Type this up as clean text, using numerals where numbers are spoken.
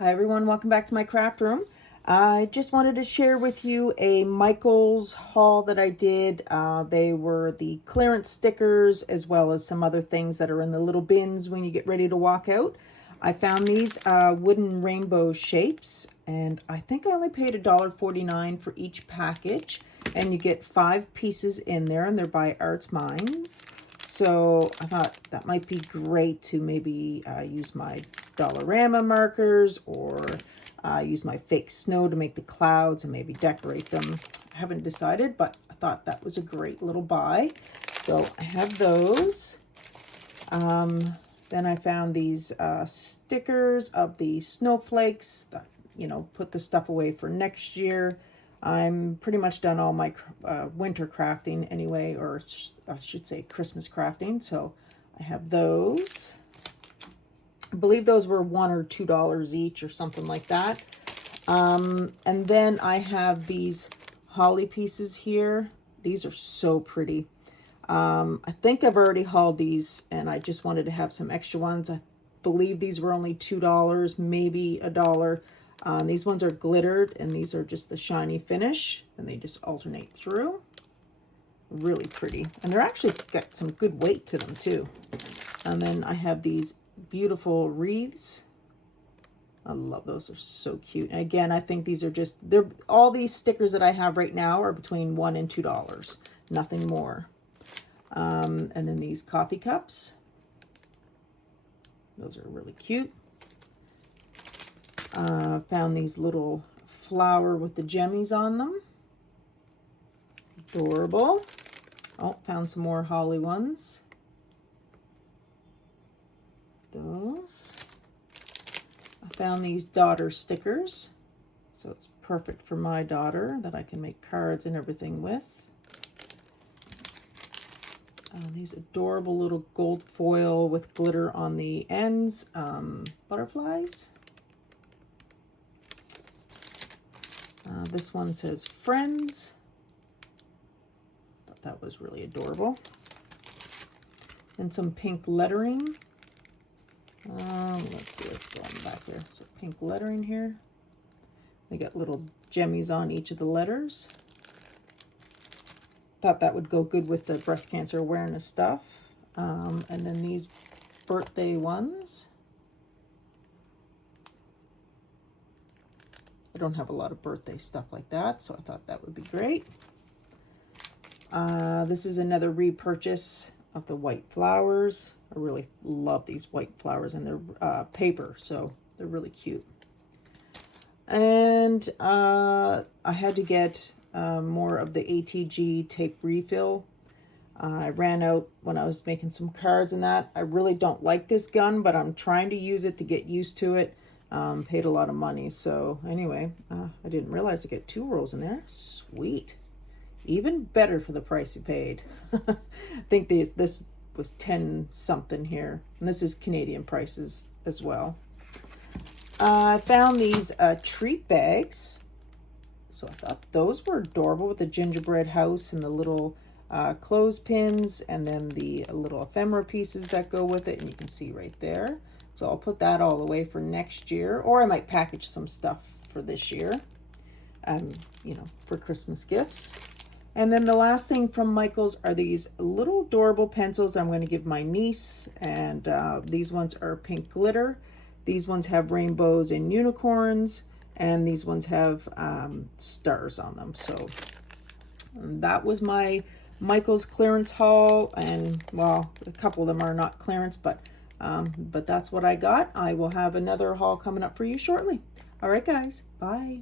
Hi everyone, welcome back to my craft room. I just wanted to share with you a Micahels haul that I did. They were the clearance stickers as well as some other things that are in the little bins when you get ready to walk out. I found these wooden rainbow shapes and I think I only paid $1.49 for each package, and you get 5 pieces in there and they're by Arts Minds. So I thought that might be great to maybe use my Dollarama markers or use my fake snow to make the clouds and maybe decorate them. I haven't decided, but I thought that was a great little buy. So I have those. Then I found these stickers of the snowflakes that, you know, put the stuff away for next year. I'm pretty much done all my winter crafting anyway, or I should say Christmas crafting. So I have those. I believe those were $1 or $2 each or something like that. And then I have these holly pieces here. These are so pretty. I think I've already hauled these and I just wanted to have some extra ones. I believe these were only $2, maybe $1. These ones are glittered and these are just the shiny finish and they just alternate through. Really pretty. And they're actually got some good weight to them too. And then I have these beautiful wreaths. I love those. They're so cute. And again, I think these are just, all these stickers that I have right now are between $1 and $2. Nothing more. And then these coffee cups. Those are really cute. Found these little flower with the gemmies on them. Adorable. Oh, found some more holly ones. Those. I found these daughter stickers. So it's perfect for my daughter that I can make cards and everything with. These adorable little gold foil with glitter on the ends. Butterflies. This one says friends. Thought that was really adorable. And some pink lettering. Let's see what's going back there. So pink lettering here. They got little gemmies on each of the letters. Thought that would go good with the breast cancer awareness stuff. And then these birthday ones. I don't have a lot of birthday stuff like that, so I thought that would be great. This is another repurchase of the white flowers. I really love these white flowers, and they're paper, so they're really cute. And I had to get more of the Atg Tape Refill. I ran out when I was making some cards and that. I really don't like this gun, but I'm trying to use it to get used to it. Paid a lot of money, so anyway, I didn't realize I get 2 rolls in there. Sweet. Even better for the price you paid. I think this was 10 something here, and this is Canadian prices as well. I found these treat bags, so I thought those were adorable with the gingerbread house and the little clothespins, and then the little ephemera pieces that go with it, and you can see right there. So I'll put that all away for next year, or I might package some stuff for this year, you know, for Christmas gifts. And then the last thing from Michael's are these little adorable pencils I'm going to give my niece, and these ones are pink glitter. These ones have rainbows and unicorns, and these ones have stars on them. So that was my Michael's clearance haul, and well, a couple of them are not clearance, but that's what I got. I will have another haul coming up for you shortly. All right, guys. Bye.